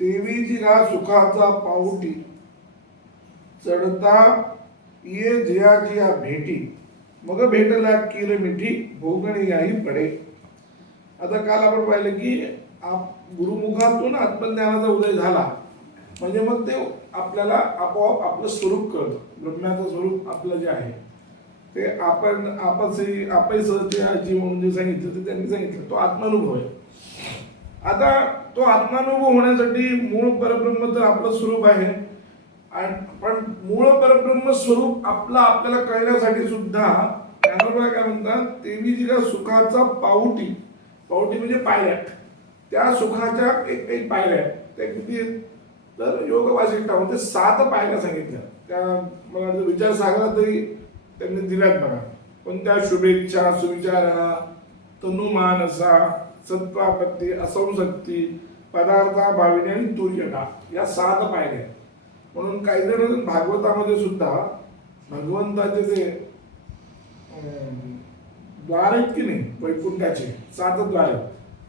तेवीची गा सुखाचा पाऊटी चढता ये जियाची या भेटी मग भेटला किर मिठी भोगणी याही पडे. आता काल आपण पाहिलं की गुरुमुखातून आत्मज्ञानाचा उदय झाला म्हणजे मग ते आपल्याला आपोआप आपलं स्वरूप कळतं. ब्रह्माचं स्वरूप आपलं जे आहे ते आपण जी म्हणून जे सांगितलं ते त्यांनी सांगितलं तो आत्मानुभव आहे. आता तो आत्मानुभव होण्यासाठी मूळ परब्रह्म तर आपलं स्वरूप आहे पण मूळ परब्रह्म स्वरूप आपलं आपल्याला कळण्यासाठी सुद्धा ज्ञानोबा काय म्हणतात तेवी का सुखाचा पाऊटी म्हणजे पायऱ्या. त्या सुखाच्या एक पायऱ्या त्या किती तर योग वासिष्ठामध्ये 7 पायऱ्या सांगितल्या. त्या मला विचारसागरातही त्यांनी दिल्यात बघा. पण त्या शुभेच्छा सुविचारा तनुमानसा सत्वापत्ती असंशक्ती पदार्था भाविनी आणि तुर्यटा या 7 पायऱ्या. म्हणून काही जण भागवतामध्ये सुद्धा भगवंताचे जे द्वार आहेत की नाही वैकुंठाचे 7 द्वार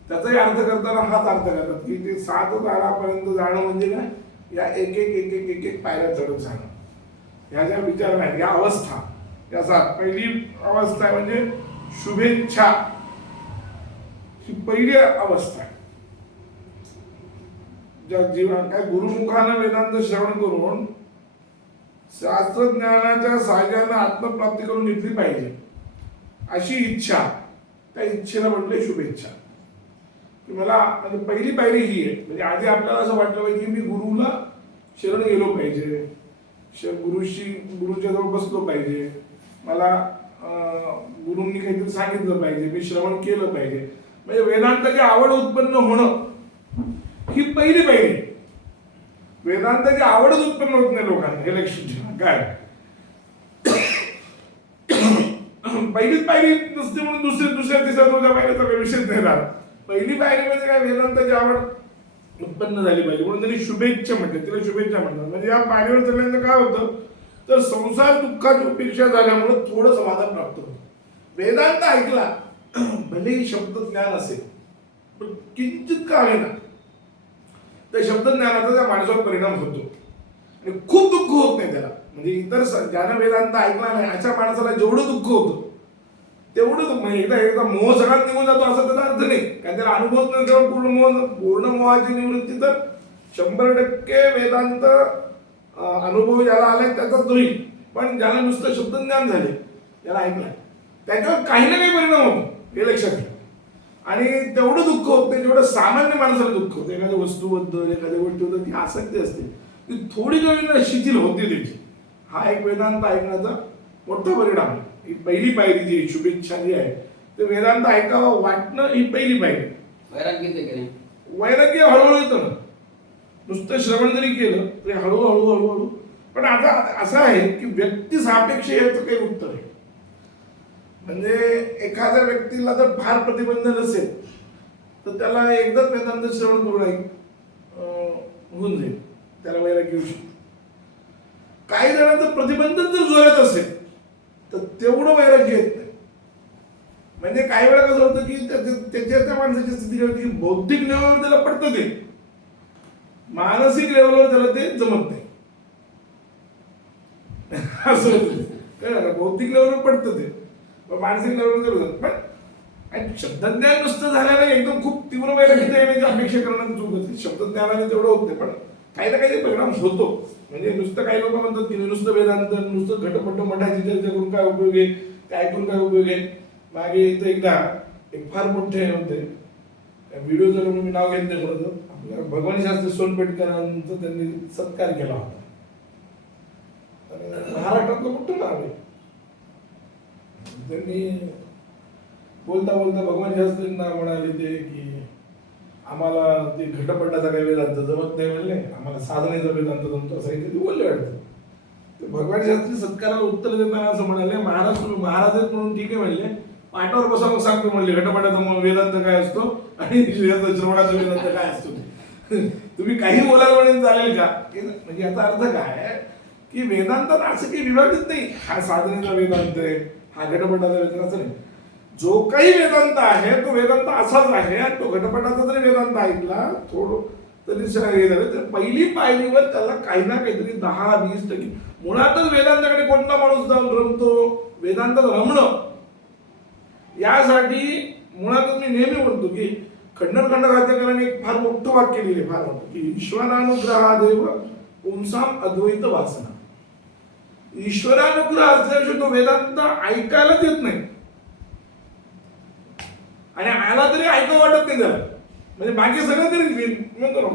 त्याचाही अर्थ करताना हाच अर्थ करतात की ते 7 द्वारापर्यंत जाणं म्हणजे काय या एक पायऱ्या चढत जाणं. ह्या ज्या विचार नाही या अवस्था या 7. पहिली अवस्था आहे म्हणजे शुभेच्छा ही पहिली अवस्था आहे. ज्या जीवन काय गुरुमुखानं वेदांत श्रवण करून शास्त्रज्ञानाच्या साहाय्याने आत्मप्राप्ती करून घेतली पाहिजे अशी इच्छा. त्या इच्छेला म्हटले शुभेच्छा. की मला म्हणजे पहिली पायरी ही आहे. म्हणजे आधी आपल्याला असं वाटलं पाहिजे की मी गुरुला शरण गेलो पाहिजे गुरुच्या जवळ बसलो पाहिजे मला गुरूंनी काहीतरी सांगितलं पाहिजे मी श्रवण केलं पाहिजे. म्हणजे वेदांताची आवड उत्पन्न होणं ही पहिली पायरी. वेदांताची आवडच उत्पन्न होत नाही लोकांना हे लक्षात ठेवा. काय पहिलीच पायरी नसते म्हणून दुसऱ्या तिसऱ्या चौथ्या पायरीचा काही विषय नाही राहत. पहिली पायरी म्हणजे काय वेदांताची आवड उत्पन्न झाली पाहिजे म्हणून त्यांनी शुभेच्छा म्हटलं. तिला शुभेच्छा म्हणतात. म्हणजे या पायरीवर चढल्यानंतर काय होतं तर संसार दुःखाची उपेक्षा झाल्यामुळे थोडं समाधान प्राप्त होतं. वेदांत ऐकला भलेही शब्द ज्ञान असेल पण किंचित का आहे ना त्या शब्दज्ञानाचा त्या माणसावर परिणाम होतो आणि खूप दुःख होत नाही त्याला. म्हणजे इतर ज्यानं वेदांत ऐकला नाही अशा माणसाला जेवढं दुःख होतं तेवढं दुःख म्हणजे एकदा मोह सगळ्यात निघून जातो असा त्याचा अर्थ नाही. कारण त्याला अनुभवच नाही तेव्हा पूर्ण मोहाची निवृत्ती तर 100% वेदांत अनुभव ज्याला आलाय त्याचाच होईल. पण ज्याला नुसतं शब्दज्ञान झाले ज्याला ऐकलाय त्याच्यावर काही ना काही परिणाम होतो हे लक्षात घ्या. आणि तेवढं दुःख होत नाही जेवढं सामान्य माणसाला दुःख होतं. एखाद्या वस्तूबद्दल एखाद्या गोष्टीबद्दल ती आसक्ती असते ती थोडी काही शिथिल होते त्याची. हा एक वेदांत ऐकण्याचा मोठा परिणाम आहे. ही पहिली पायरी जी शुभेच्छा जी आहे ते वेदांत ऐकावं वाटणं ही पहिली पायरी. वैराग्य हळूहळू येतं ना. नुसतं श्रवण जरी केलं तरी हळूहळू. पण आता असं आहे की व्यक्ती सापेक्ष याचं काही उत्तर आहे. म्हणजे एखाद्या व्यक्तीला जर फार प्रतिबंध नसेल तर त्याला एकदाच वेदांत श्रवण करून होऊन जाईल त्याला वैराग्य येऊ शकतो. काही जणांचं प्रतिबंध जर जोरात असेल तर तेवढं वैराग्य येत नाही. म्हणजे काही वेळा कसं होतं की त्या माणसाची स्थिती काय होती की बौद्धिक लेवलवर त्याला पडतं ते मानसिक लेवलवर त्याला ते जमत नाही असं होतं. कळलं. बौद्धिक लेवलवर पडतं ते मानसिक लेवलवर पण शब्दज्ञान नुसतं झाल्याने एकदम खूप तीव्र वैराग्य येण्याची अपेक्षा करणं चूक होती. शब्दज्ञानाने तेवढं होत नाही पण काही ना काही परिणाम होतो. म्हणजे नुसतं काही लोक म्हणतात की नुसतं वेदांत नुसतं घटपट मठाची चर्चा करून काय उपयोग आहे ते ऐकून काय उपयोग आहे. मागे इथं एकदा एक फार मोठे होते व्हिडिओ जर मी नाव घेत नाही म्हणत आपल्या भगवान शास्त्री सोनपेठकरांचा त्यांनी सत्कार केला होता. आणि महाराष्ट्रातलं मोठं नाव आहे. त्यांनी बोलता भगवान शास्त्रींना म्हणाले ते की आम्हाला ते घटपटाचा काही वेदांत जमत नाही म्हणले आम्हाला साधनेचा वेदांत जमतो असं काहीतरी बोलले वाटतं. ते भगवान शास्त्री सत्काराला उत्तर देताना असं म्हणाले महाराज म्हणून ठीक आहे म्हणले पाठावर बसा मग सांगतो म्हणले घटपटाचा वेदांत काय असतो आणि श्रवणाचा वेदांत काय असतो तुम्ही काही बोलायला म्हणून चालेल का. म्हणजे याचा अर्थ काय की वेदांतात असं काही विभागित नाही हा साधनेचा वेदांत आहे हा घटपटाचा वेदांत असं नाही. जो काही वेदांत आहे तो वेदांत असाच आहे आणि तो घटपटाचा जरी वेदांत ऐकला थोडं तरी हे झालं. तर पहिली पायरीवर त्याला काही ना काहीतरी 10-20% मुळातच वेदांताकडे कोणता माणूस जाऊन रमतो, वेदांतात रमणं यासाठी मुळातच मी नेहमी म्हणतो की खंडन राज्यकाराने एक फार मोठं वाक्य लिहिले, फार मोठं, की ईश्वरानुग्रहादेव पुंसाम अद्वैत वासना. ईश्वरानुग्रह असल्याशिवाय तो वेदांत ऐकायलाच येत नाही, आणि आला तरी ऐकू वाटत नाही त्याला. म्हणजे बाकी सगळं तरी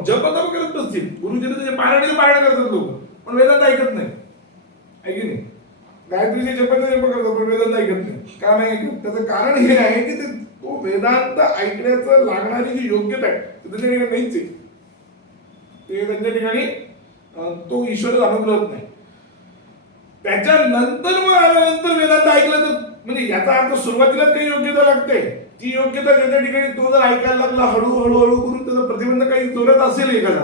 जपतप करत नसतील, गुरुचरित्राचे पारायण करतात लोक, पण वेदांत ऐकत नाही. ऐकी नाही, गायत्रीचे जपाचे जप करतात पण वेदांत ऐकत नाही. का नाही ऐकत? त्याचं कारण हे आहे की ते तो वेदांत ऐकण्याचं लागणारी जी योग्यता आहे त्यांच्या ठिकाणी नाहीच आहे. ते त्यांच्या ठिकाणी तो ईश्वर अनुग्रह नाही. त्याच्यानंतर मग आल्यानंतर वेदांत ऐकलं तर म्हणजे याचा अर्थ सुरुवातीलाच काही योग्यता लागते. ती योग्यता ज्याच्या ठिकाणी तो जर ऐकायला लागला हळूहळू करून त्याचा प्रतिबंध काही जोरात असेल एखादा,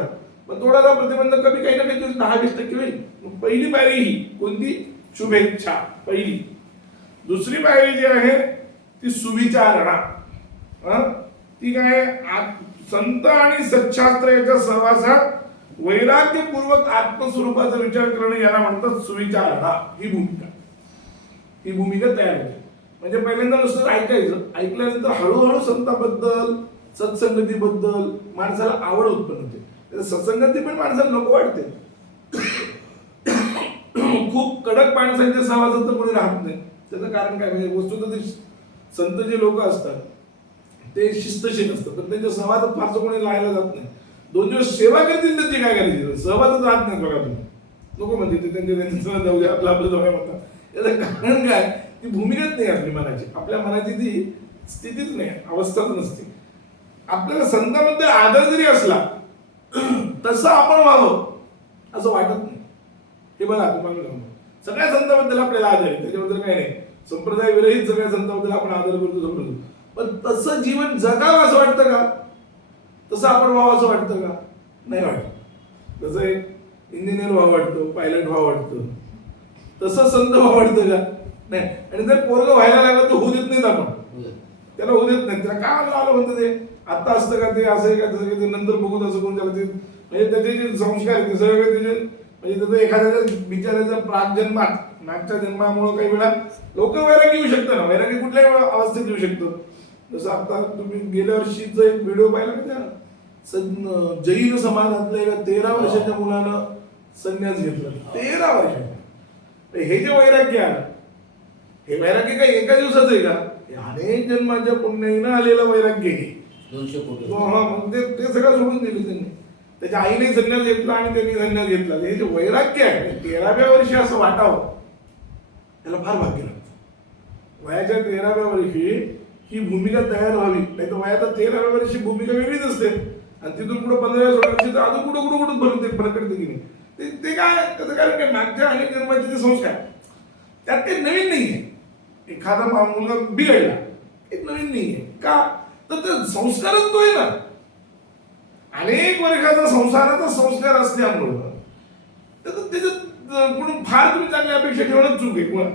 पण थोडासा प्रतिबंध कमी काही ना काही 10-20% होईल. पहिली पायरी ही कोणती? शुभेच्छा पहिली. दुसरी पायरी जी आहे ती सुविचारणा. ती काय? संत आणि सच्छास्त्र याच्या सहवासात वैराग्यपूर्वक आत्मस्वरूपाचा विचार करणं याला म्हणतात सुविचारणा. ही भूमिका तयार होते. म्हणजे पहिल्यांदा नुसतं ऐकायचं, ऐकल्यानंतर हळूहळू संताबद्दल सत्संगतीबद्दल माणसाला आवड उत्पन्न होते. सत्संगती पण माणसाला नको वाटते. खूप कडक माणसांच्या सहवासात तर कोणी राहत नाही. त्याचं कारण काय? म्हणजे वस्तुतः ते संत जे लोक असतात ते शिस्तशील असतात, पण त्यांच्या सहवासात फारसं कोणी राहायला जात नाही. 2 दिवस सेवा करतील त्यांची काय करायची, सहवासात राहत नाही. बघा तुम्ही नको म्हणजे ते त्यांच्या जाऊ द्या, आपलं जाऊया म्हणतात. याचं कारण काय? ती भूमिकाच नाही आपली मनाची. आपल्या मनाची ती स्थितीच नाही, अवस्थाच नसते. आपल्याला संतांमध्ये आदर जरी असला तसं आपण व्हावं असं वाटत नाही. हे बघा तुम्हाला सगळ्या संतांबद्दल आपल्याला आदर आहे, त्याच्याबद्दल काही नाही. संप्रदाय विरहित सगळ्या संतांबद्दल आपण आदर करतो, समजतो. पण तसं जीवन जगावं असं वाटतं का? तसं आपण व्हावं असं वाटतं का? नाही वाटत. तसं एक इंजिनियर व्हावं वाटतं, पायलट व्हावं वाटतं, तसं संत व्हावं वाटतं का? नाही. आणि जर पोरगं व्हायला लागलं तर होऊ देत नाहीत आपण, त्याला होऊ देत नाही. त्याला काय आलं म्हणतं ते आता असतं का, ते असं आहे का, तसं का, ते नंतर बघून असं करून त्याला ते म्हणजे त्याचे जे संस्कार आहेत ते सगळे त्याचे म्हणजे त्याचं एखाद्या बिचाराचा प्रागजन्मात मागच्या जन्मामुळे काही वेळा लोक वैराग्य येऊ शकतं ना. वैराग्य कुठल्याही अवस्थेत येऊ शकतं. जसं आता तुम्ही गेल्या वर्षीचा एक व्हिडिओ पाहिला का, त्या जैन समाजातल्या एका 13 वर्षाच्या मुलानं संन्यास घेतला. 13 वर्षाचा. हे जे वैराग्य आलं, हे वैराग्य काय एका दिवसाचं आहे का? हे अनेक जन्माच्या पुण्याईनं आलेलं वैराग्य आहे. 200 कोटी. मग ते सगळं सोडून दिलं त्यांनी. त्याच्या आईने संन्यास घेतला आणि त्यांनी संन्यास घेतला. हे जे वैराग्य आहे 13व्या वर्षी असं वाटावं त्याला फार भाग्य लागतं. वयाच्या 13व्या वर्षी ही भूमिका तयार व्हावी. नाही तर वयाच्या 13व्या वर्षी भूमिका वेगळीच असते, आणि तिथून पुढे 15-16 वर्षी तर अजून कुठं प्रकटते की नाही. ते काय त्याचं कारण काय? मागच्या अनेक जन्माचे ते संस्कार त्यात काही नवीन नाहीये. एखादा मुलगा बिघडला, एक नवीन नाहीये का? तर ते संस्कारच तो आहे ना. अनेक वर्षाचा संसाराचा संस्कार असल्यामुळं त्याच्यात म्हणून फार तुम्ही चांगली अपेक्षा ठेवणं चूक आहे. कोणा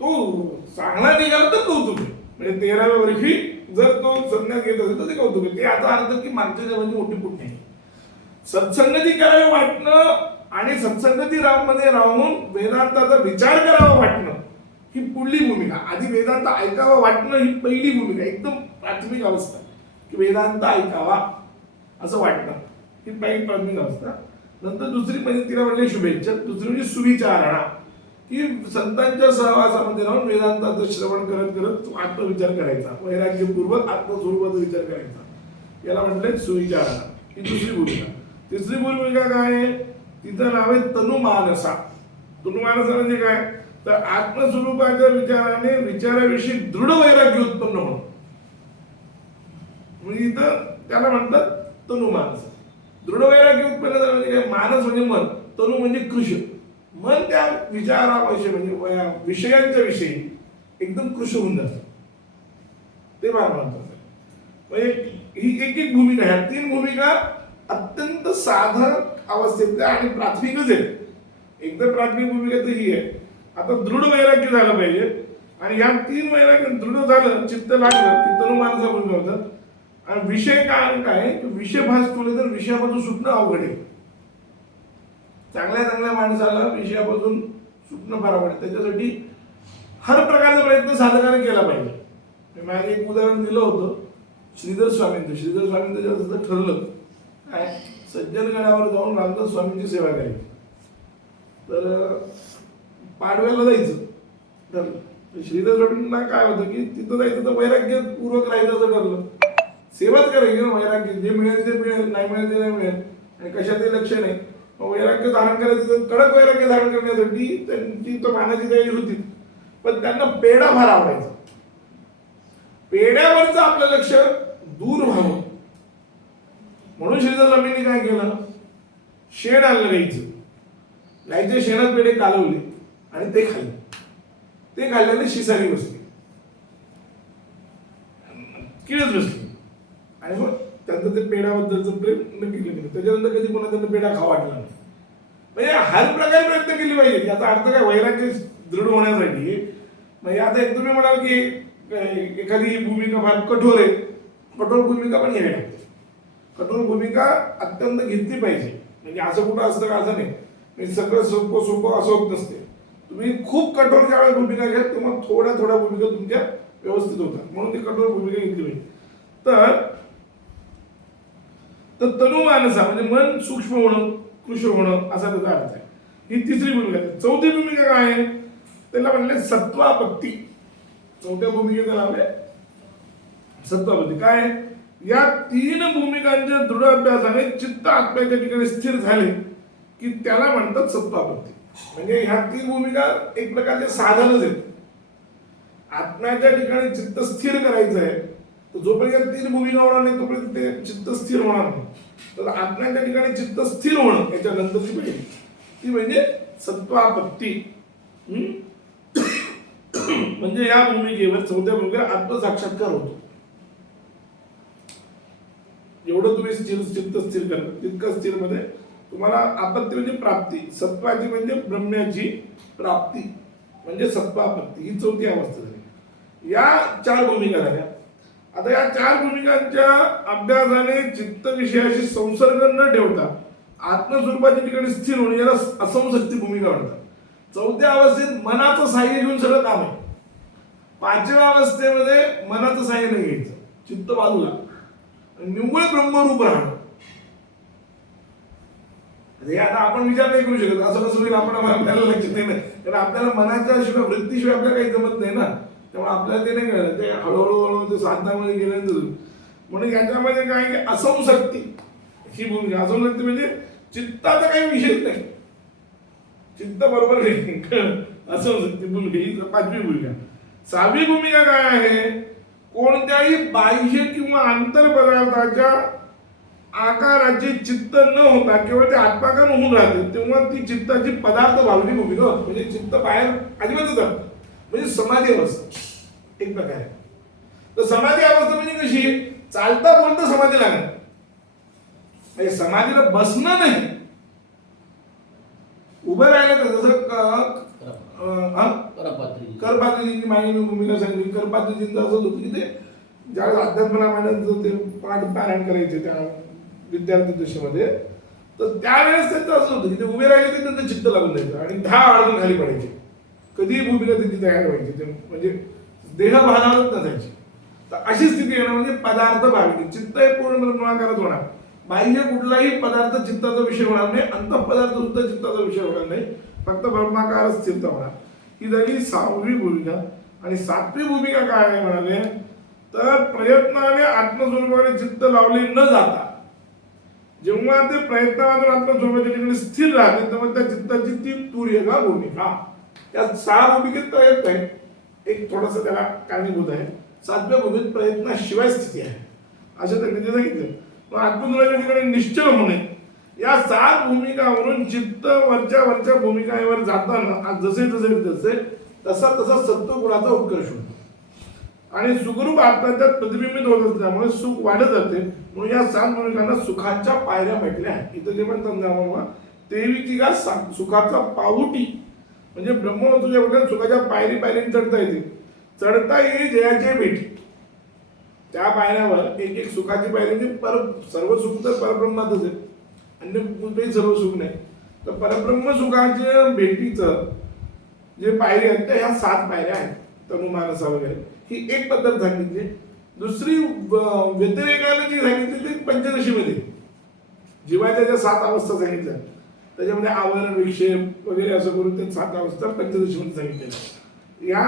तो चांगला निघाला तर कौतुक आहे. म्हणजे 13व्या वर्षी जर तो संन्यास घेत असेल तर ते कौतुक आहे. ते आता अर्थ की मागच्या जन्माची मोठी पुण्य आहे. सत्संगती करावी वाटणं आणि सत्संगती मध्ये राहून वेदांताचा विचार करावा वाटणं ही पुढली भूमिका. आधी वेदांत ऐकावं वाटणं ही पहिली भूमिका, एकदम प्राथमिक अवस्था, की वेदांत ऐकावा असं वाटणं ही पहिली प्राथमिक अवस्था. नंतर दुसरी म्हणजे तिला म्हणजे शुभेच्छा. दुसरी म्हणजे सुविचारणा, की संतांच्या सहवासामध्ये राहून वेदांताचं श्रवण करत करत आत्मविचार करायचा, वैराग्यपूर्वक आत्मस्वरूपाचा विचार करायचा. याला म्हटलंय सुविचारणा. ही दुसरी भूमिका. तिसरी भूमिका काय आहे? तिचं नाव आहे तनुमानसा. तनुमानसा म्हणजे काय? तर आत्मस्वरूपाच्या विचाराने विचाराविषयी दृढ वैराग्य उत्पन्न होणं, म्हणजे इथं त्याला म्हणतात तनुमानस. दृढ वैराग्य उत्पन्न झालं म्हणजे काय? मानस म्हणजे मन, तनु म्हणजे कृश. मन त्या विचाराविषयी म्हणजे विषयांच्या विषयी एकदम कृश होऊन जातं. ते फार महत्वाचं आहे. म्हणजे ही एक भूमिका आहे. 3 भूमिका अत्यंत साधक अवस्थेतल्या आणि प्राथमिकच आहेत. एकदम प्राथमिक भूमिका तर ही आहे. आता दृढ वैराग्य झालं पाहिजे, आणि या 3 वैराग्य दृढ झालं, चित्त लागलं की तनु मानसा भूमिका होतात. आणि विषय काय विषय भास ठेवले तर विषयापासून सुटणं अवघड आहे. चांगल्या माणसाला विषयापासून सुटणं फार अवघड आहे. त्याच्यासाठी हर प्रकारचा प्रयत्न साधकाने केला पाहिजे. मी मागे एक उदाहरण दिलं होतं श्रीधर स्वामींचं जसं ठरलं काय सज्जनगडावर जाऊन रामदास स्वामींची सेवा करायची. तर पाडव्याला जायचं ठरलं. श्रीधर स्वामींना काय होतं की तिथं जायचं तर वैराग्यपूर्वक राहायचं असं ठरलं. सेवाच करायची ना, वैराग्य जे मिळेल ते मिळेल, नाही मिळेल ते नाही मिळेल, आणि कशातही लक्ष नाही. वैराग्य धारण करायचं, कडक वैराग्य धारण करण्यासाठी त्यांची तर मानाची तयारी होती. पण त्यांना पेढा फार आवडायचा. पेढ्यावरचं आपलं लक्ष दूर व्हावं म्हणून श्रीधर स्वामींनी काय केलं, शेण आणलं गाईच्या शेणात पेढे कालवले आणि ते खाल्ले. ते खाल्ल्याने शिसारी बसली, किळच बसली, आणि मग त्यांचं ते पेढ्याबद्दलचं प्रेम नक्की केलं. त्याच्यानंतर कधी कोणा त्यांना पेढा खावा वाटला नाही. म्हणजे हर प्रकारे प्रयत्न केले पाहिजे. याचा अर्थ काय, वैराग्य दृढ होण्यासाठी. म्हणजे आता एक तुम्ही म्हणाल की एखादी भूमिका फार कठोर आहे, कठोर भूमिका पण घ्यावी लागते. कठोर भूमिका अत्यंत घेतली पाहिजे. म्हणजे असं कुठं असतं का, असं नाही. म्हणजे सगळं सोपं असं होत नसते. तुम्ही खूप कठोर ज्यावेळेस भूमिका घ्याल तेव्हा थोड्या भूमिका तुमच्या व्यवस्थित होतात. म्हणून ती कठोर भूमिका घेतली पाहिजे. तर तनु मानसा म्हणजे मन सूक्ष्म होणं, कृष्ण होणं असा त्याचा अर्थ आहे. ही तिसरी भूमिका आहे. चौथी भूमिका काय आहे, त्याला म्हणले सत्वापत्ती. चौथ्या भूमिकेचं नाव आहे सत्वापत्ती. काय आहे, या 3 भूमिकांच्या दृढ अभ्यासाने चित्त आत्म्याच्या ठिकाणी स्थिर झाले की त्याला म्हणतात सत्वापत्ती. म्हणजे ह्या 3 भूमिका एक प्रकारचे साधनच आहेत. आत्म्याच्या ठिकाणी चित्त स्थिर करायचं आहे, तर जोपर्यंत 3 भूमिका होणार नाही तोपर्यंत ते चित्त स्थिर होणार नाही. तर आत्म्याच्या ठिकाणी चित्त स्थिर होणं याच्यानंतरची पहिली ती म्हणजे सत्वापत्ती. म्हणजे या भूमिकेवर चौथ्या भूमिकेवर आत्मसाक्षात्कार होतो. जेवढं तुम्ही चित्त स्थिर करता तितकं स्थिर मध्ये तुम्हाला आपत्ती म्हणजे प्राप्ती, सत्वाची म्हणजे ब्रह्म्याची प्राप्ती म्हणजे सत्वापत्ती. ही चौथी अवस्था झाली. या 4 भूमिका झाल्या. आता या 4 भूमिकांच्या अभ्यासाने चित्त विषयाशी संसर्ग न ठेवता आत्मस्वरूपाच्या ठिकाणी स्थिर होणे याला असंशक्ती भूमिका म्हणतात. 4थ्या अवस्थेत मनाचं साह्य घेऊन सगळं काम आहे. 5व्या अवस्थेमध्ये मनाचं साह्य नाही घ्यायचं, चित्त बाजूला, निव्वळ ब्रह्मरूप राहणं. हे आता आपण विचार नाही करू शकत असं कसं होईल, आपण आपल्याला लक्षात नाही. कारण आपल्याला मनाच्या शिवाय वृत्तीशिवाय आपल्याला काही जमत नाही ना. त्यामुळे आपल्याला ते नाही कळलं. ते हळूहळू ते साधनामध्ये गेल्यानंतर म्हणून याच्यामध्ये काय की असंशक्ती ही भूमिका. असंशक्ती म्हणजे चित्ताचा काही विषयच नाही, चित्त बरोबर नाही, असंशक्ती भूमिका ही 5वी भूमिका. 6वी भूमिका काय आहे, कोणत्याही बाह्य किंवा आंतर पदार्थाच्या आकाराची चित्त न होता केवळ ते आत्माकार होऊन राहते तेव्हा ती चित्ताची पदार्थ भावनी भूमिका होती. म्हणजे चित्त बाहेर अजिबातच जात म्हणजे समाधी अवस्था एक प्रकारे. तर समाधी अवस्था म्हणजे कशी, चालता बोलता समाधी लागणार, म्हणजे समाधीला बसणं नाही, उभं राहिलं. तर जसं करपात्रीजींची माहिती भूमिका सांगितली. करपात्रीजींचं असंच होतं की ते ज्यावेळेस अध्यात्म रामायणाचं ते पाठ पारायण करायचे त्या विद्यार्थी दशेमध्ये, तर त्यावेळेस त्यांचं असं होतं की ते उभे राहिले की त्यांचं चित्त लागून जायचं आणि 10 अडून खाली पडायचे. कधीही भूमिका त्यांची तयार व्हायची, ते म्हणजे देह भानावरच नसायची. तर अशी स्थिती येणं म्हणजे पदार्थ भाविक, चित्त हे पूर्ण ब्रह्माकारात होणार. बाह्य कुठलाही पदार्थ चित्ताचा विषय होणार नाही, अंतःपदार्थ सुद्धा चित्ताचा विषय होणार नाही, फक्त ब्रह्माकार स्थिरता होणार. ही झाली 6वी भूमिका. आणि 7वी भूमिका काय आहे म्हणाले, तर प्रयत्नाने आत्मस्वरूपाने चित्त लावले न जाता जेव्हा ते प्रयत्नातून आत्मस्वरूपाच्या ठिकाणी स्थिर राहते तेव्हा त्या चित्ताची ती तुर्यगा भूमिका. त्या 6 भूमिकेत प्रयत्न आहे, एक थोडस त्याला कारणीभूत आहे. 7व्या भूमिकेत प्रयत्नाशिवाय स्थिती आहे अशा तऱ्हेने सांगितलं. मग आत्मस्वरूपाच्या ठिकाणी निश्चल होणे या 7 भूमिकावरून चित्त वरच्या भूमिकांवर जाताना जसे तसा सत्वगुणाचा उत्कर्ष होतो आणि सुखरूप आत्म्यात प्रतिबिंबित होत असल्यामुळे सुख वाढत जाते. म्हणून या 7 भूमिकांना सुखाच्या पायऱ्या म्हटल्या आहेत. इथं जे म्हणतात तेवीची का सुखाचा पाऊटी म्हणजे ब्रह्मवस्तूच्या बद्दल सुखाच्या पायरी चढता येते. चढता येईल जयाचे भेटी, त्या पायऱ्यावर एक एक सुखाची पायरी म्हणजे सर्व सुख तर परब्रह्मातच आहे, अन्य कुठेही सर्व सुख नाही. तर परब्रह्म सुखाच्या भेटीचं जे पायरी आहेत त्या ह्या 7 पायऱ्या आहेत. तनुमानसा वगैरे ही एक पद्धत सांगितली. दुसरी व्यतिरेकाला जी सांगितली ती पंचदशीमध्ये जीवाच्या ज्या 7 अवस्था सांगितल्या त्याच्यामध्ये आवरण विक्षेप वगैरे असं करून ते 7 अवस्था पंचदशीमध्ये सांगितल्या. या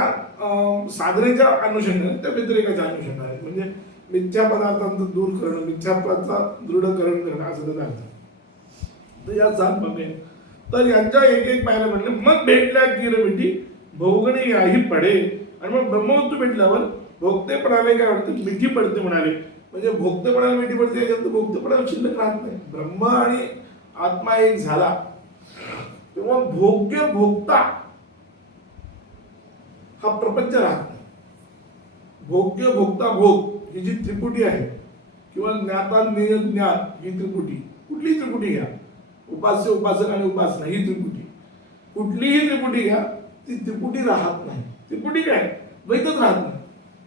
साधनेच्या अनुषंगाने त्या व्यतिरेकाच्या अनुषंगाने म्हणजे मिथ्या पदार्थांचं दूर करणं, मिथ्यात्वाचा दृढकरण करणं असं त्याचा अर्थ. तर या 7 बाबी तर यांच्या एक एक पायऱ्या म्हणले. मग भेटल्या किरमिठी भोगणी याही पडे. आणि मग ब्रह्मवस्तू भेटल्यावर भोगतेपणाला काय वाटतं, मिठी पडते म्हणाले. म्हणजे भोगतेपणाला मिठी पडते याच्यात भोगतेपणा शिल्लक राहत नाही. ब्रह्म आणि आत्मा एक झाला तेव्हा भोग्य भोगता हा प्रपंच राहत नाही. भोग्य भोगता भोग ही जी त्रिपुटी आहे किंवा ज्ञाता ज्ञेय ज्ञान ही त्रिपुटी, कुठलीही त्रिपुटी घ्या, उपास्य उपासक आणि उपासना ही त्रिपुटी, कुठलीही त्रिपुटी घ्या, ती त्रिपुटी राहत नाही. त्रिपुटी काय द्वैतच राहत नाही.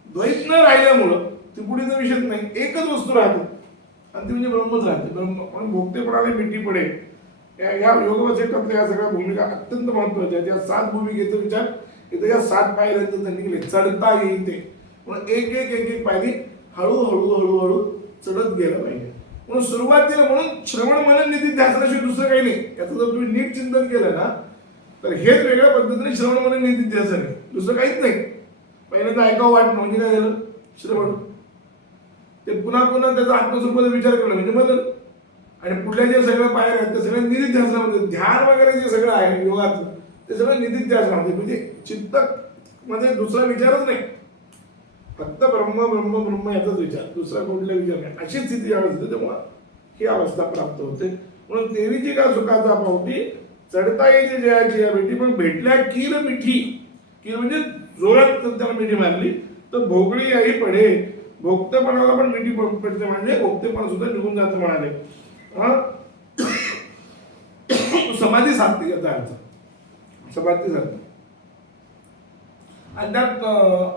द्वैत न राहिल्यामुळं त्रिपुटीचा विषयच नाही, एकच वस्तू राहते आणि ती म्हणजे ब्रह्मच राहते. ब्रह्म म्हणून भोगतेपणाला मिठी पडे. या योगवसिष्ठातल्या या सगळ्या भूमिका अत्यंत महत्वाच्या आहेत. या 7 भूमिकेचा विचार इथं या 7 पायऱ्यांचं त्यांनी केले. चढता येईल ते म्हणून एक एक एक एक पायरी हळूहळू हळूहळू चढत गेलं पाहिजे. म्हणून सुरुवातीला म्हणून श्रवण मनन निधी ध्यासनाशिवाय दुसरं काही नाही. याचं जर तुम्ही नीट चिंतन केलं ना तर हेच वेगळ्या पद्धतीने श्रवण मनन निधी ध्यासन आहे, दुसरं काहीच नाही. पहिल्यांदा ऐकावं वाटणं म्हणजे काय झालं श्रवण, ते पुन्हा पुन्हा त्याचा आत्मस्वरूपाचा विचार करणं म्हणजे मनन. आणि पुढल्या जे सगळ्या पायऱ्या आहेत ते सगळ्या निधी ध्यासनामध्ये, ध्यान वगैरे जे सगळं आहे योगाचं ते सगळं निधी ध्यासनामध्ये. म्हणजे चिंतक मध्ये दुसरा विचारच नाही, फक्त ब्रह्म ब्रह्म ब्रह्म याचाच विचार, दुसरा कुठला विचार नाही. अशी स्थिती ज्यावेळेस होते तेव्हा ही अवस्था प्राप्त होते. म्हणून देवीची का सुखाचा पावटी चढता येते जयाची या भेटी. पण भेटल्या कीर मिठी, कीर म्हणजे जोरात त्याला मिठी मारली तर भोगळी याही पडे. भोगतेपणाला पण मिठी पडते म्हणजे भोगतेपणा सुद्धा निघून जातं म्हणाले. समाधी साधते याचा अर्थ, समाधी साधते. आणि त्यात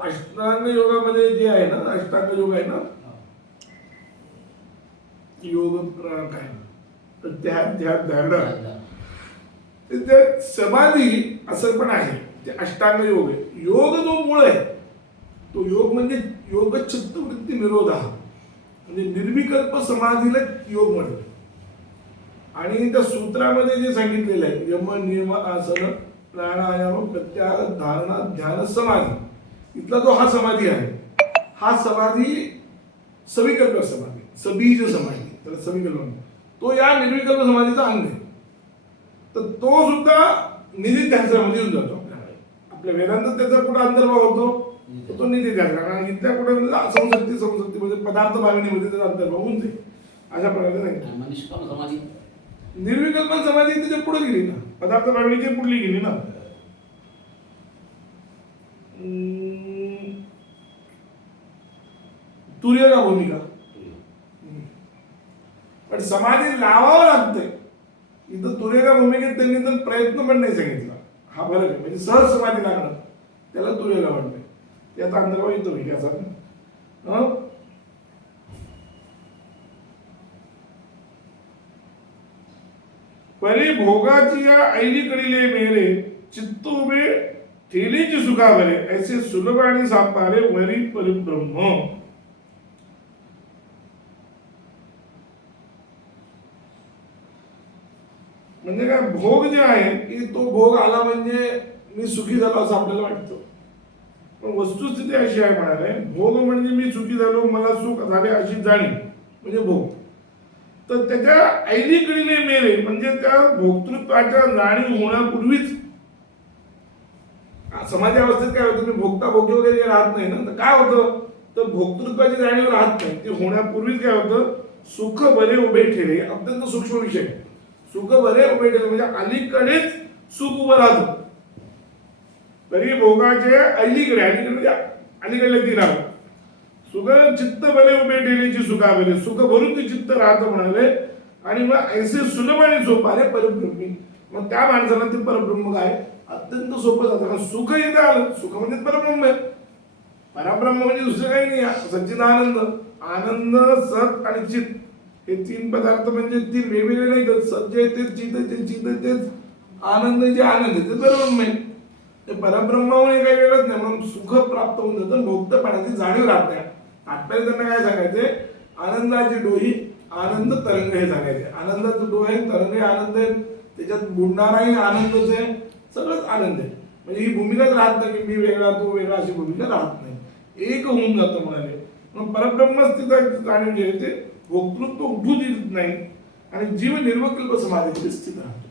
अष्टांग योगामध्ये जे आहे ना, अष्टांग योग आहे ना, योग काय तर ध्यान ध्यान ध्यान ते समाधी असं पण आहे. ते अष्टांग योग आहे. योग जो मूळ आहे तो योग म्हणजे योग चित्तवृत्ती निरोध म्हणजे निर्विकल्प समाधीला योग म्हणतो. आणि त्या सूत्रामध्ये जे सांगितलेलं आहे यम नियम आसन प्राणायाम प्रत्याहार धारणा ध्यान समाधी, इथला जो हा समाधी आहे हा समाधी सविकल्प समाधी, सबीज समाधी, त्याला सविकल्प, तो या निर्विकल्प समाधीचा अंग आहे. तर तो सुद्धा निधी ध्यानामध्ये येऊन जातो. आपल्या वेदांत त्याचा कुठं अंतर्भाव होतो तो निधी ध्यान, आणि इथल्या कुठे संसक्ती संसक्ती म्हणजे पदार्थ भावनेमध्ये त्याचा अंतर्भाव होऊन जाईल. अशा प्रकारे निर्विकल्पन समाधी त्याच्या पुढे गेली ना, पदार्थ भावनेची पुढली गेली ना. तुर्य का भूमिका, पण समाधी लावावं लागतंय. इथं तुर्य का भूमिकेत त्यांनी तर प्रयत्न पण नाही सांगितला. हा फरक आहे. म्हणजे सहज समाधी लागणं त्याला तुर्य का म्हणते. याचा अंतर्भाव येतो होईल याचा. परी भोगाची या ऐलीकडीले मेरे चित्त उभे ठेलीची सुखा भरे ऐसे सुलभ आणि सापारे वरी परिब्रह्म. म्हणजे काय भोग जे आहे की तो भोग आला म्हणजे मी सुखी झालो असं आपल्याला वाटतं. पण वस्तुस्थिती अशी आहे म्हणाले, भोग म्हणजे मी सुखी झालो मला सुख झाले अशी जाणीव म्हणजे भोग. तर त्याच्या ऐलीकडीले मेरे म्हणजे त्या भोक्तृत्वाच्या जाणीव होण्यापूर्वीच समाधी अवस्थेत काय होतं, मी भोगता भोग्य वगैरे राहत नाही ना, तर काय होतं तर भोक्तृत्वाची जाणीव राहत नाही. ते होण्यापूर्वीच काय होतं, सुख बरे उभे ठेवले. अत्यंत सूक्ष्म विषय. सुख बरे उभे ठेवले म्हणजे अलीकडेच सुख उभं राहतं. तरी भोगाचे अलीकडे, अलीकडे म्हणजे अलीकडे ती राहत. सुख चित्त बरे उभे ठेवल्याची सुखा बरे, सुख भरून ते चित्त राहतं म्हणाले. आणि मग ऐसे सुलभ आणि सोपा रे परब्रह्मी. मग त्या माणसाला ते परब्रह्म काय अत्यंत सोपं जातं. कारण सुख येतं आलं, सुख म्हणजे परब्रह्म आहे. परब्रह्म म्हणजे दुसरं काही नाही, सच्चिदानंद. आनंद, सत आणि चित हे तीन पदार्थ म्हणजे तीन वेगवेगळे नाही, तर सत जे आहे तेच, चित आहे ते चित आहे तेच, आनंद जे आनंद आहे ते बरोबर नाही. ते परब्रह्मामुळे काही वेगळंच नाही, म्हणून सुख प्राप्त होऊन जातं, भोक्तपणाची जाणीव राहत नाही. आपल्याला त्यांना काय सांगायचे, आनंदाची डोही आनंद तरंग हे सांगायचे. आनंदाचं डोळे तरंग आनंद आहे, त्याच्यात बुडणाराही आनंदच आहे, सगळंच आनंद आहे. म्हणजे ही भूमिकाच राहत नाही की मी वेगळा तो वेगळा, अशी भूमिका राहत नाही, एक होऊन जातं म्हणाले. मग परब्रह्मच तिथं जाणीव जे आहे ते भोक्तृत्व उठू देत नाही आणि जीव निर्वकल्प समाधीमध्ये स्थित राहतो.